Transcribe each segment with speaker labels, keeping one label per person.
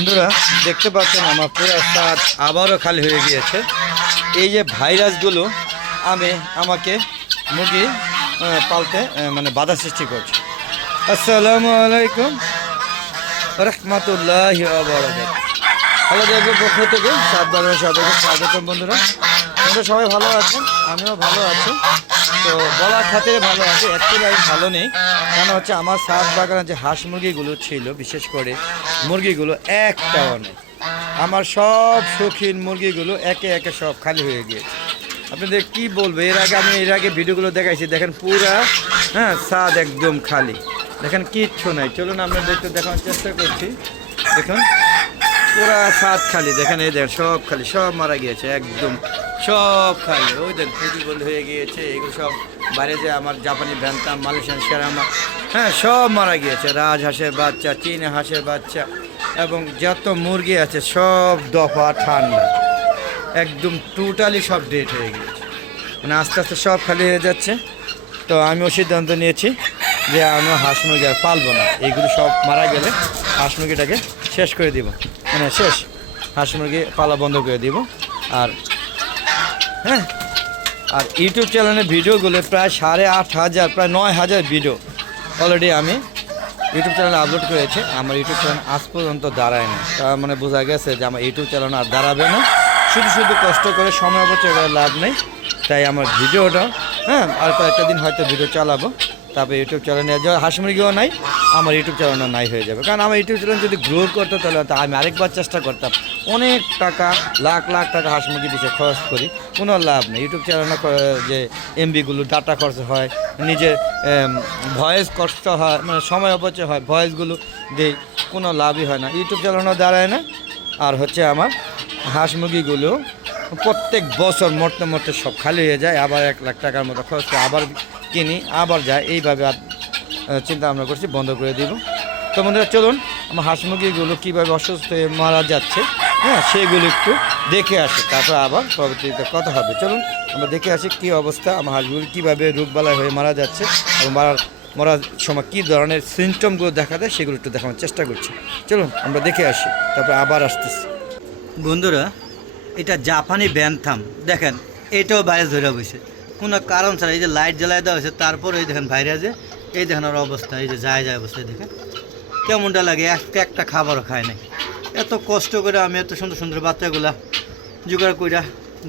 Speaker 1: বন্ধুরা, দেখতে পাচ্ছেন আমার পুরো সাত আবারও খালি হয়ে গিয়েছে। এই যে ভাইরাসগুলো, আমি আমাকে মুরগি পালতে মানে বাধা সৃষ্টি করছে। আসসালামু আলাইকুম। রহমতুল্লাহ হ্যালো দেখব পক্ষ থেকে সাত বাজার সবাইকে স্বাগতম বন্ধুরা। বন্ধুরা সবাই ভালো আছেন, আমিও ভালো আছি। তো বলার খাতিরে ভালো আছে অ্যাকচুয়ালি আমি ভালো নেই। কারণ হচ্ছে আমার সাত বাগানে যে হাঁস মুরগিগুলো ছিল, বিশেষ করে মুরগিগুলো একটাও নেই। আমার সব শৌখিন মুরগিগুলো একে একে সব খালি হয়ে গিয়েছে। আপনাদের কি বলব, এর আগে আমি এর আগে ভিডিওগুলো দেখাইছি, দেখেন পুরা হ্যাঁ স্বাদ একদম খালি। দেখেন কিচ্ছু নাই। চলুন আপনাদের একটু দেখানোর চেষ্টা করছি। দেখুন। পুরা সাত খালি দেখেন এই দেখেন সব খালি, সব মারা গিয়েছে, একদম সব খালি। ওই দেখ পুঁজি গোল হয়ে গিয়েছে, এগুলো সব বাইরে যে আমার জাপানি ভ্যান্তাম মালয়েশিয়ান সেরামা হ্যাঁ সব মারা গিয়েছে। রাজহাঁসের বাচ্চা, চীন হাঁসের বাচ্চা, এবং যত মুরগি আছে, সব দফা ঠান্ডা। একদম টোটালি সব ডেট হয়ে গিয়েছে। মানে আস্তে আস্তে সব খালি হয়ে যাচ্ছে। তো আমিও সিদ্ধান্ত নিয়েছি যে আমি হাঁস মুরগি আর পালবো না। এইগুলো সব মারা গেলে হাঁস মুরগিটাকে শেষ করে দিব। মানে শেষ। হাঁস মুরগি পালা বন্ধ করে দিব। আর হ্যাঁ? আর ইউটিউব চ্যানেলের ভিডিওগুলো প্রায় সাড়ে আট হাজার, প্রায় নয় হাজার ভিডিও অলরেডি আমি ইউটিউব চ্যানেলে আপলোড করেছি। আমার ইউটিউব চ্যানেল আজ পর্যন্ত দাঁড়ায় না। তার মানে বোঝা গেছে যে আমার ইউটিউব চ্যানেল আর দাঁড়াবে না। শুধু শুধু কষ্ট করে সময় অপচয় করে লাভ নেই। তাই আমার ভিডিওটা হ্যাঁ আর কয়েকটা দিন হয়তো ভিডিও চালাবো। তারপরে ইউটিউব চ্যানেলে হাঁস মুরগিও নাই। আমার ইউটিউব চ্যানেলও নাই হয়ে যাবে। কারণ আমার ইউটিউব চ্যানেল যদি গ্রো করতো তাহলে হয়তো আমি আরেকবার চেষ্টা করতাম। অনেক টাকা, লাখ লাখ টাকা হাঁস মুরগি পিছিয়ে খরচ করি। কোনো লাভ নেই। ইউটিউব চ্যানেলে যে এমবিগুলো ডাটা খরচ হয়, নিজের ভয়েস কষ্ট হয় মানে সময় অপচয় হয় ভয়েসগুলো দেই, কোনো লাভই হয় না। ইউটিউব চ্যানেলও দাঁড়ায় না। আর হচ্ছে আমার হাঁস মুরগিগুলো প্রত্যেক বছর মরতে মরতে সব খালি হয়ে যায়। আবার এক লাখ টাকার মতো খরচ আবার কিনি, আবার যায়। এইভাবে আর চিন্তা ভাবনা করছি, বন্ধ করে দিব। তো বন্ধুরা, চলুন, আমার হাঁস মুরগিগুলো কীভাবে অসুস্থ হয়ে মারা যাচ্ছে হ্যাঁ সেগুলো একটু দেখে আসে, তারপর আবার পরবর্তীতে কথা হবে। চলুন, আমরা দেখে আসি কী অবস্থা, আমার হাঁসগুলো কীভাবে রোগবালাই হয়ে মারা যাচ্ছে এবং মারার, মরার সময় কী ধরনের সিমটমগুলো দেখা দেয়, সেগুলো একটু দেখানোর চেষ্টা করছি। চলুন, আমরা দেখে আসি, তারপর আবার আসতেছি। বন্ধুরা, এটা জাপানি ব্যানথাম, দেখেন, এটাও ভাইরাস ধরে বসে। কোনো কারণ ছাড়া এই যে লাইট জ্বালায় দেওয়া হয়েছে, তারপর এই দেখেন ভাইরাসে এই দেখেন ওর অবস্থা, এই যে যায় যায় অবস্থা দেখেন। কেমনটা লাগে? একটা একটা খাবারও খায় নাই। এত কষ্ট করে আমি এত সুন্দর সুন্দর বাচ্চাগুলা জোগাড় কইরা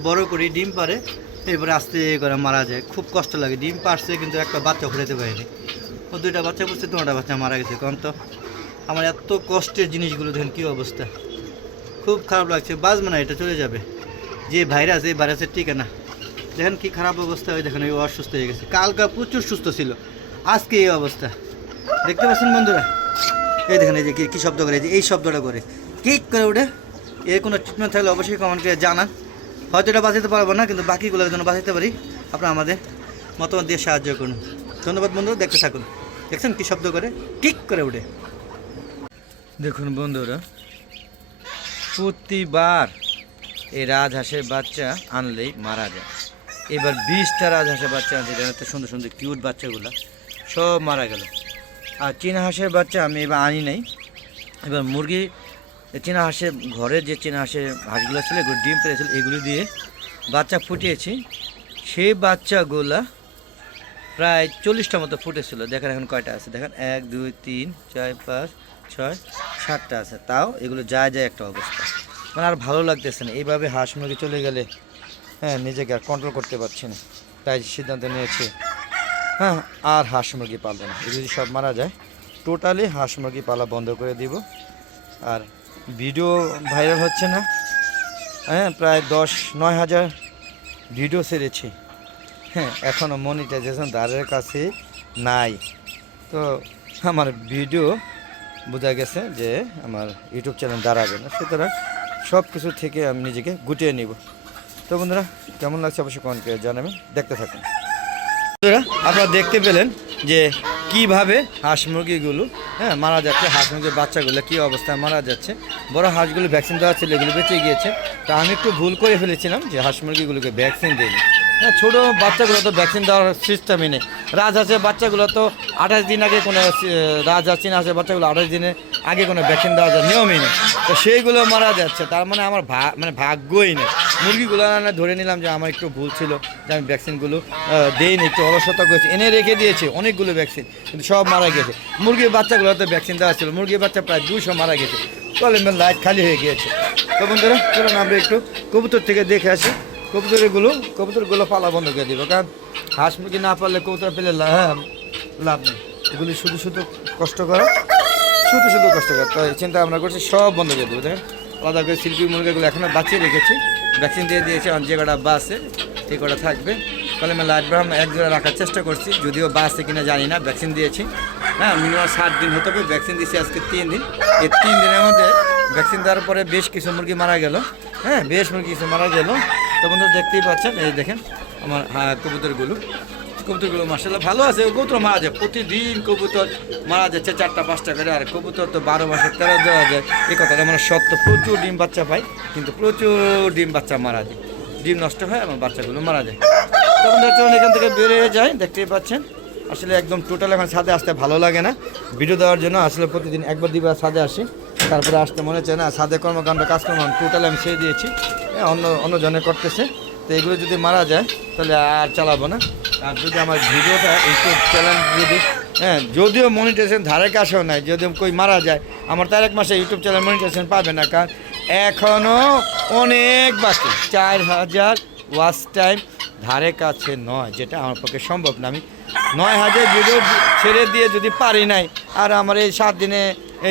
Speaker 1: বড় করি, ডিম পারে, এরপরে আস্তে করে মারা যায়। খুব কষ্ট লাগে, ডিম পারছে কিন্তু একটা বাচ্চা ফুটাতে পারেনি। ও দুইটা বাচ্চা পড়ছে দুটা বাচ্চা মারা গেছে। কারণ তো আমার এত কষ্টের জিনিসগুলো, দেখেন কী অবস্থা। খুব খারাপ লাগছে, বাঁচবে না, এটা চলে যাবে। যে ভাইরাস, এই ভাইরাসের ঠিকানা দেখেন কি খারাপ অবস্থা হয় দেখেন এই অসুস্থ হয়ে গেছে। কালকা প্রচুর সুস্থ ছিল। আজকে এই অবস্থা। দেখতে পাচ্ছেন বন্ধুরা? এই দেখেন, এই যে কি- কি শব্দ করে, এই যে এই শব্দটা করে। কিক করে ওঠে এর কোনো ট্রিটমেন্ট থাকলে অবশ্যই কমেন্ট করে জানান। হয়তো এটা বাঁচাতে পারব না, কিন্তু বাকিগুলোর জন্য বাঁচাতে পারি। আপনারা আমাদের মতামত দিয়ে সাহায্য করুন। ধন্যবাদ বন্ধুরা, দেখতে থাকুন। দেখছেন কি শব্দ করে? কিক করে ওঠে দেখুন বন্ধুরা, প্রতিবার এই রাজহাঁসের বাচ্চা আনলেই মারা যায়। এবার বিশটা রাজহাঁসের বাচ্চা আনছে যেন সুন্দর সুন্দর কিউট বাচ্চাগুলো। সব মারা গেল। আর চীনা হাঁসের বাচ্চা আমি এবার আনি নাই। এবার মুরগি চীনা হাঁসের ঘরে যে চীনা হাঁসের হাঁসগুলো ছিল, এগুলো ডিম পেরেছিল এগুলো দিয়ে বাচ্চা ফুটিয়েছি। সেই বাচ্চাগুলা প্রায় চল্লিশটা মতো ফুটেছিল। দেখেন এখন কয়টা আছে? দেখেন, এক, দুই, তিন, চার, পাঁচ, ছয়, সাতটা আছে। তাও এগুলো যায় যায় একটা অবস্থা। মানে আর ভালো লাগতেছে না। এইভাবে হাঁস মুরগি চলে গেলে হ্যাঁ নিজেকে আর কন্ট্রোল করতে পারছি না। তাই সিদ্ধান্ত নিয়েছি হ্যাঁ আর হাঁস মুরগি পালবো না। যদি সব মারা যায় টোটালি হাঁস মুরগি পালা বন্ধ করে দিব। আর ভিডিও ভাইরাল হচ্ছে না। হ্যাঁ প্রায় দশ, নয় হাজার ভিডিও সেরেছি হ্যাঁ এখনও মনিটাইজেশন দ্বারের কাছে নাই। তো আমার ভিডিও বোঝা গেছে যে আমার ইউটিউব চ্যানেল দাঁড়াবে না। সুতরাং সব কিছু থেকে আমি নিজেকে গুটিয়ে নিব। তো বন্ধুরা, কেমন লাগছে অবশ্যই কমেন্ট করে জানাবেন। দেখতে থাকুন। আপনারা দেখতে পেলেন যে কীভাবে হাঁস মুরগিগুলো হ্যাঁ মারা যাচ্ছে, হাঁস মুরগির বাচ্চাগুলো, কী অবস্থায় মারা যাচ্ছে। বড় হাঁসগুলো ভ্যাকসিন দেওয়া ছিল, এগুলো বেঁচে গিয়েছে। তা আমি একটু ভুল করে ফেলেছিলাম যে হাঁস মুরগিগুলোকে ভ্যাকসিন দিইনি হ্যাঁ ছোটো বাচ্চাগুলো তো ভ্যাকসিন দেওয়ার সিস্টেমই নেই। রাজ রাজহাঁসের বাচ্চাগুলো তো আঠাশ দিন আগে কোনো রাজহাঁস চীনা হাঁসের বাচ্চাগুলো আঠাশ দিনে আগে কোনো ভ্যাকসিন দেওয়া যায় নিয়মই নেই। তো সেইগুলো মারা যাচ্ছে, তার মানে আমার ভা মানে ভাগ্যই নেই। মুরগিগুলো না ধরে নিলাম যে আমার একটু ভুল ছিল যে আমি ভ্যাকসিনগুলো দেইনি, একটু অলসতা করেছি। এনে রেখে দিয়েছে অনেকগুলো ভ্যাকসিন কিন্তু সব মারা গেছে। মুরগির বাচ্চাগুলো তো ভ্যাকসিন দেওয়া ছিল, মুরগির বাচ্চা প্রায় দুশো মারা গেছে। কলেমের লাইট খালি হয়ে গিয়েছে। তো বন্ধুরা, চলুন আমরা একটু কবুতর থেকে দেখে আসি। কবুতরগুলো কবুতরগুলো পালা বন্ধ করে দিব কারণ হাঁস মুরগি না পারলে কবুতর পেলে হ্যাঁ, লাভ নেই। এগুলি শুধু শুধু কষ্ট করা শুধু শুধু কষ্ট করা। তো এই চিন্তা আমরা করছি সব বন্ধ করে দেবো দেখেন। আলাদা করে শিল্পী মুরগিগুলো এখনও বাঁচিয়ে রেখেছি। ভ্যাকসিন দিয়ে দিয়েছি আর যে কটা বা আছে এই কটা থাকবে। তাহলে আমি লাইট ব্রাহ্ম এক জোড়া রাখার চেষ্টা করছি যদিও বা আছে কিনা জানি না ভ্যাকসিন দিয়েছি। হ্যাঁ মিনিমাম ষাট দিন হতে হবে ভ্যাকসিন দিয়েছি আজকে তিন দিন। এই তিন দিনের মধ্যে ভ্যাকসিন দেওয়ার পরে বেশ কিছু মুরগি মারা গেল। হ্যাঁ বেশ মুরগি কিছু মারা গেল। তো বন্ধু দেখতেই পাচ্ছেন, এই দেখেন আমার হ্যাঁ কবুতরগুলো। কবুতরগুলো মার্শাল্লাহ ভালো আছে। কবুতর মারা যায়, প্রতিদিন কবুতর মারা যাচ্ছে চারটা, পাঁচটা করে। আর কবুতর তো বারো মাসে তেরো দেওয়া যায়। এই কথাটা মানে সত্য, প্রচুর ডিম বাচ্চা পাই কিন্তু প্রচুর ডিম বাচ্চা মারা যায়। ডিম নষ্ট হয় এবং বাচ্চাগুলো মারা যায়। তখন যখন এখান থেকে বেরিয়ে যায় দেখতেই পাচ্ছেন। আসলে একদম টোটাল এখন ছাদে আসতে ভালো লাগে না। ভিডিও দেওয়ার জন্য আসলে প্রতিদিন একবার দুবার ছাদে আসি। তারপরে আসতে মনে হচ্ছে, না ছাদে কর্মকাণ্ড কাজকর্ম টোটাল আমি ছেড়ে দিয়েছি। অন্য অন্য জনে করতেছে। তো এগুলো যদি মারা যায়, তাহলে আর চালাবো না। আর যদি আমার ভিডিওটা ইউটিউব চ্যানেল যদি হ্যাঁ যদিও মনিটাইজেশন ধারে কাছেও নাই, যদি কই মারা যায়, আমার তার এক মাসে ইউটিউব চ্যানেল মনিটাইজেশন পাবে না, কারণ এখনও অনেক বাকি। চার হাজার ওয়াচ টাইম ধারে কাছে নয়, যেটা আমার পক্ষে সম্ভব না। আমি নয় হাজার ভিডিও ছেড়ে দিয়ে যদি পারি নাই, আর আমার এই সাত দিনে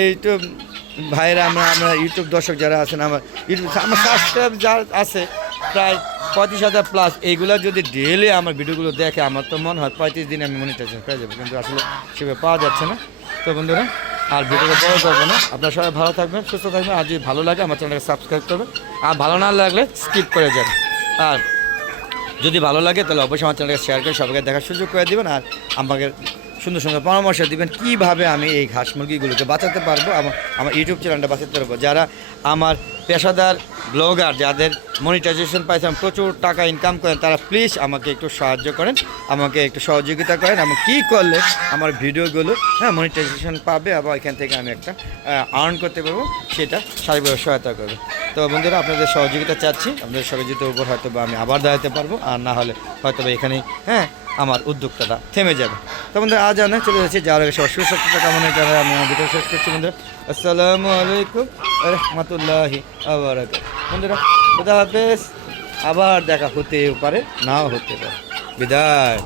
Speaker 1: এই তো ভাইরা আমরা আমরা ইউটিউব দর্শক যারা আছেন, আমার ইউটিউব আমার সাবস্ক্রাইব যা আছে, প্রায় পঁয়ত্রিশ হাজার প্লাস এইগুলো যদি ডেলি আমার ভিডিওগুলো দেখে, আমার তো মনে হয় পঁয়ত্রিশ দিনে আমি মনিটাইজেশন পেয়ে যাব, কিন্তু আসলে সেভাবে পাওয়া যাচ্ছে না। তো বন্ধুরা, আর ভিডিওটা বড় করব না। আপনারা সবাই ভালো থাকবেন, সুস্থ থাকবেন, আর যদি ভালো লাগে, আমার চ্যানেলটাকে সাবস্ক্রাইব করবেন। আর ভালো না লাগলে স্কিপ করে যাবেন আর যদি ভালো লাগে, তাহলে অবশ্যই আমার চ্যানেলকে শেয়ার করে সবাইকে দেখার সুযোগ করে দিবেন, আর আমাকে সুন্দর সুন্দর পরামর্শ দিবেন কীভাবে আমি এই ঘাস মুরগিগুলোকে বাঁচাতে পারব আমার আমার ইউটিউব চ্যানেলটা বাঁচাতে পারব। যারা আমার পেশাদার ব্লগার, যাদের মনিটাইজেশন পাইছেন প্রচুর টাকা ইনকাম করেন, তারা প্লিজ আমাকে একটু সাহায্য করেন, আমাকে একটু সহযোগিতা করেন এবং কী করলে আমার ভিডিওগুলো হ্যাঁ মনিটাইজেশন পাবে আবার এখান থেকে আমি একটা আর্ন করতে পারব, সেটা শারীরিক সহায়তা করবে। তো বন্ধুরা, আপনাদের সহযোগিতা চাচ্ছি, আপনাদের সহযোগিতার উপর হয়তো বা আমি আবার দাঁড়াতে পারব, আর না হলে হয়তো বা এখানেই হ্যাঁ আমার উদ্যোক্তাটা থেমে যাবে। তো বন্ধুরা, আজ অনেক চলে যাচ্ছি যাওয়ার আগে সবার সুস্বাস্থ্যটা কামনা করে আমি আমার ভিডিও শেষ করছি বন্ধুরা। আসসালামু আলাইকুম রহমতুল্লাহি আবার বন্ধুরা, খুদা হাফেজ। আবার দেখা হতেও পারে, নাও হতে পারে। বিদায়।